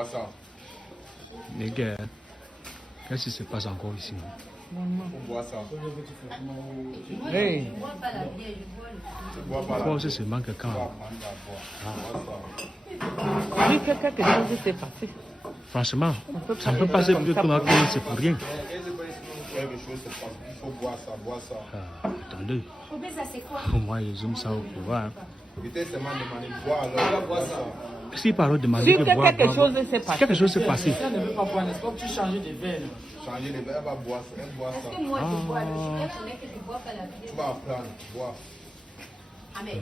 bois ça. Les gars, qu'est-ce qui se passe encore ici? On boit ça. Hey! Tu bois pas Pourquoi là. c'est seulement quelqu'un? Oui, quelque chose s'est passé. Franchement, ça ne peut pas être que c'est pour rien. Quelque chose se passe. Il faut boire ça, boire ça. Ah, attendez. Moi, je zoome ça au pouvoir. Il était seulement demandé de boire alors. Boire ça. Si par exemple demander de boire, Quelque chose s'est passé. quelque chose s'est passé. Ça ne veut pas boire, n'est-ce pas que tu changes de verre? Changer les verres, elle va boire ça. Elle boit ça. Moi, je bois. Je bois pas la vie. Tu vas apprendre, boire. Ah, mais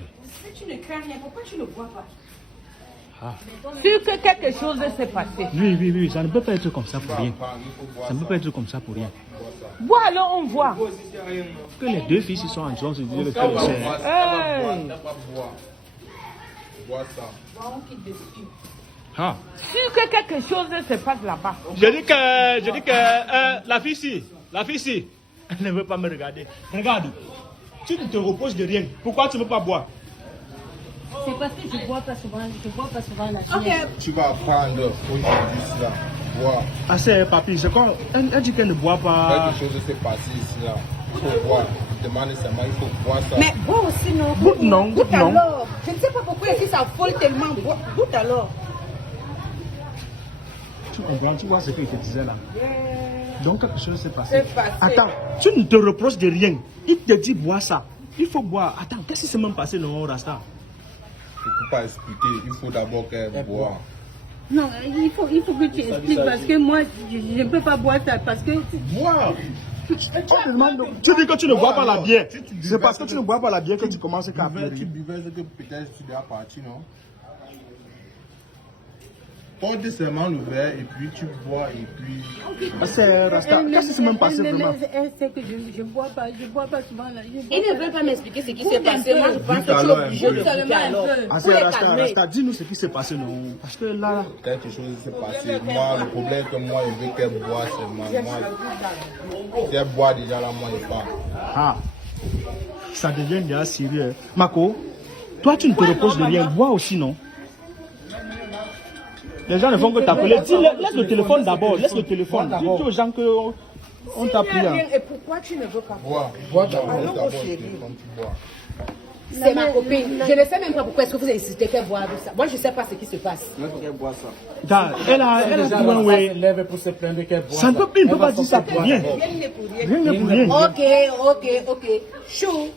si tu ne crains rien, pourquoi tu ne bois pas? Sûr que quelque chose s'est passé. Oui, ça ne peut pas être comme ça Tu pour vas rien. apprendre, il faut boire Ça ne ça. peut pas être comme ça pour rien. Boire ça. Bois alors, on voit. Que les deux filles se sont en train de se dire que Elle va c'est... boire ça. Elle va boire. Boire ça. Bon, qui t'explique. Ah. Sûr que quelque chose se passe là-bas. Je dis que la fille ici, elle ne veut pas me regarder. Regarde, tu ne te reposes de rien. Pourquoi tu ne veux pas boire? C'est parce que je bois pas souvent la bière. Tu vas apprendre aujourd'hui cela. Boire. Ah c'est papy, c'est quand elle dit qu'elle ne boit pas. Quelque chose s'est passé ici là. Il faut boire. Demande seulement, il faut boire ça. Mais bois aussi, non? Goûte non, goûte non. Alors. Je ne sais pas pourquoi ici ça vole tellement. Goûte alors. Tu comprends, tu vois ce qu'il te disait là. Donc quelque chose s'est passé. C'est passé. Attends, tu ne te reproches de rien. Il te dit bois ça. Il faut boire. Attends, qu'est-ce qui s'est même passé non Rasta? Je ne peux pas expliquer. Il faut d'abord qu'elle boit. Non, il faut que tu expliques parce que moi, je ne peux pas boire ça parce que... Boire. Tu dis que tu ne bois pas la bière. C'est parce que tu ne bois pas la bière que tu commences à pleurer. Tu buvais ce que peut-être tu dois partir, non? Porte seulement le verre et puis tu bois et puis... C'est Rasta. Qu'est-ce qui s'est même passé vraiment? Elle sait que je bois pas souvent la bière. Il ne veut pas m'expliquer ce qui s'est passé. Moi, je pense que tu es obligé de goûter alors. Ah, Pour les Rasta, calmer. dis-nous ce qui s'est passé non? Parce que là... Quelque chose s'est passé. Moi, le problème est que moi, je veux qu'elle boit seulement. Moi, si elle boit déjà là, moi, je pars. Ah, ça devient déjà sérieux. Mako, toi tu ne te reposes de rien. Bois aussi non? Les gens ne font que t'appeler. Laisse le téléphone d'abord. Laisse le téléphone. Dis aux gens qu'on t'appelle. Et pourquoi tu ne veux pas boire? Bois d'abord, d'abord, quand tu bois. C'est ma copine. Je ne sais même pas pourquoi est-ce que vous insistez qu'elle boive ça. Moi, je ne sais pas ce qui se passe. Elle a tout un way. Lève pour se plaindre qu'elle boit. Ça ne peut, il ne peut pas dire ça pour rien. Rien n'est pour rien. Rien n'est pour rien. Ok. Chou.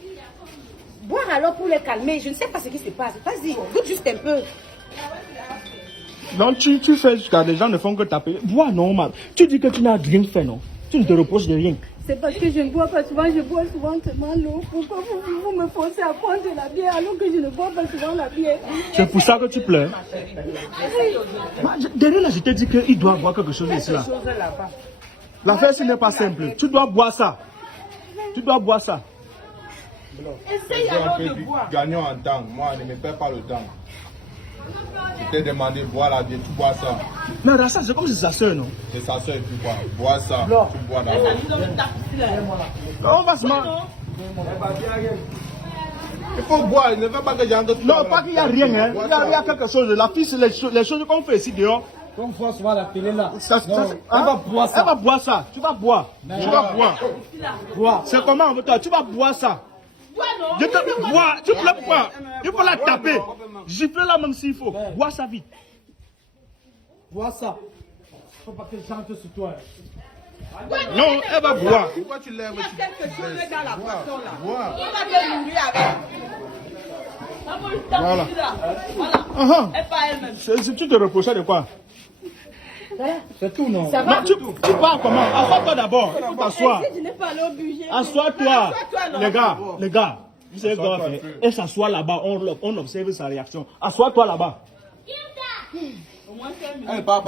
Boire alors pour les calmer. Je ne sais pas ce qui se passe. Vas-y, goûte juste un peu. Donc tu fais jusqu'à des gens ne font que t'appeler. Bois normal. Tu dis que tu n'as rien fait non? Tu ne te reposes de rien. C'est parce que je ne bois pas souvent, je bois souvent seulement l'eau. Pourquoi vous me forcez à prendre de la bière alors que je ne bois pas souvent la bière? C'est pour ça que tu pleures. Derrière là, je t'ai dit qu'il doit boire quelque chose ici là. L'affaire ce n'est pas simple. Tu dois boire ça. Essaye alors de boire. Gagnons en temps. Moi, ne me perds pas le temps. Je t'ai demandé de boire la bière, tu bois ça. Mais Rasta, c'est comme si c'est sa soeur non? C'est sa soeur, tu bois. Bois ça, tu bois d'abord. On va se marier. Il faut boire, il ne veut pas que j'entre. Non, pas qu'il n'y a rien, hein. Il y a quelque chose. La fille, c'est les choses qu'on fait ici dehors. Comme on voit souvent à la télé là. Elle va boire ça. Elle va boire ça. Tu vas boire. Tu vas boire. C'est comment, toi? Tu vas boire ça. Je te bois. Tu peux la boire. Il faut la taper. Gifler là même s'il faut. Bois ça vite. Bois ça. Faut pas que les gens te sur toi. Non, elle va boire. Pourquoi tu lèves? Il y a quelque chose dans la boisson là. Bois. Il va te nourrir avec. Voilà. Elle pas elle-même. Tu te reprochais de quoi? C'est tout non? Ça va? Non, tu pars comment? Assois-toi d'abord. Il faut t'asseoir. Je n'ai pas allé au budget. Assois-toi. Les gars. Vous savez ce qu'on va faire? Elle s'assoit là-bas. On observe sa réaction. Assois-toi là-bas.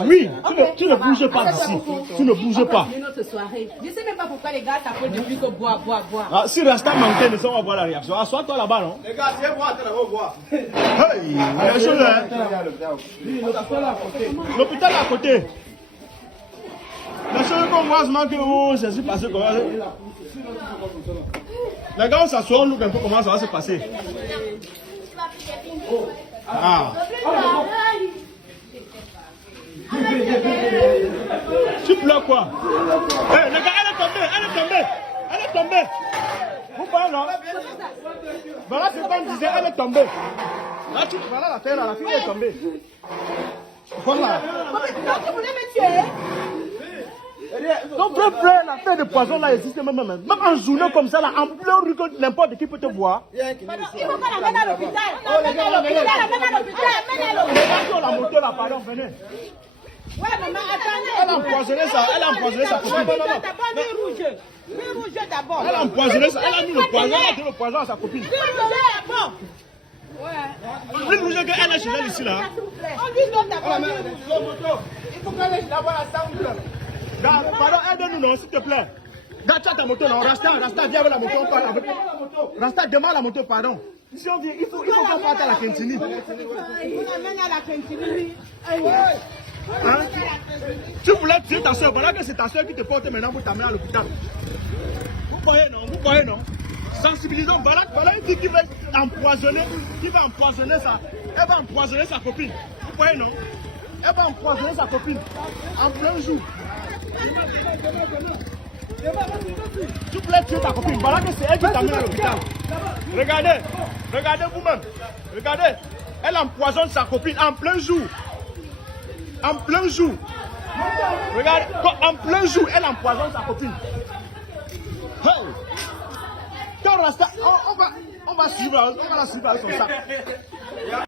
Oui, tu ne bouges pas d'ici. Tu ne bouges pas. Notre soirée. Je ne sais même pas pourquoi les gars s'appellent depuis que boire. Ah, si Rasta manquait, nous on va voir la réaction. Assois-toi là-bas, non? Les gars, si elle boit, elle va boire. Hey, la chose, hein? L'hôpital est à côté. La chose qu'on voit, c'est que oh, ça s'est passé comment? Les gars, on s'assoit, on look un peu comment ça va se passer. Ah. Tu pleures quoi? Eh, les gars, elle est tombée, elle est tombée, elle est tombée. Vous voyez, non? Voilà ce qu'on disait, elle est tombée. Là, voilà la terre, la fille est tombée. Voilà. Tu voulais me tuer? Donc, la terre de poison là existe même en journée comme ça, là, en plein rue, que n'importe qui peut te voir. Il faut qu'on l'amène à l'hôpital. L'amène à l'hôpital. Regardez la moto là, pardon, venez. Ouais, maman, attendez. Elle a empoisonné ça, elle a empoisonné sa copine. D'abord, lui rouge d'abord. Elle a empoisonné ça, elle a mis le poison, elle a donné le poison à sa copine. Lui rouge d'abord. Lui rouge qu'elle a chez elle ici là. On lui donne d'abord. Il faut qu'elle aille là-bas à sa moto. Pardon, aide-nous non, s'il te plaît. Garde ta moto non, Rasta, viens avec la moto, on parle avec. Rasta, demande la moto, pardon. Si on vient, il faut qu'on parte à la Kentini. On l'amène à la Kentini. Hein? Tu voulais tuer ta soeur, voilà que c'est ta soeur qui te porte maintenant pour t'amener à l'hôpital. Vous voyez non? Sensibilisons, voilà une fille qui va empoisonner ça. Elle va empoisonner sa copine. Vous voyez non? Elle va empoisonner sa copine en plein jour. Tu voulais tuer ta copine, voilà que c'est elle qui t'amène à l'hôpital. Regardez vous-même. Regardez, elle empoisonne sa copine en plein jour. En plein jour. Regardez, en plein jour, elle empoisonne sa copine. Hey! On va la suivre avec son sac.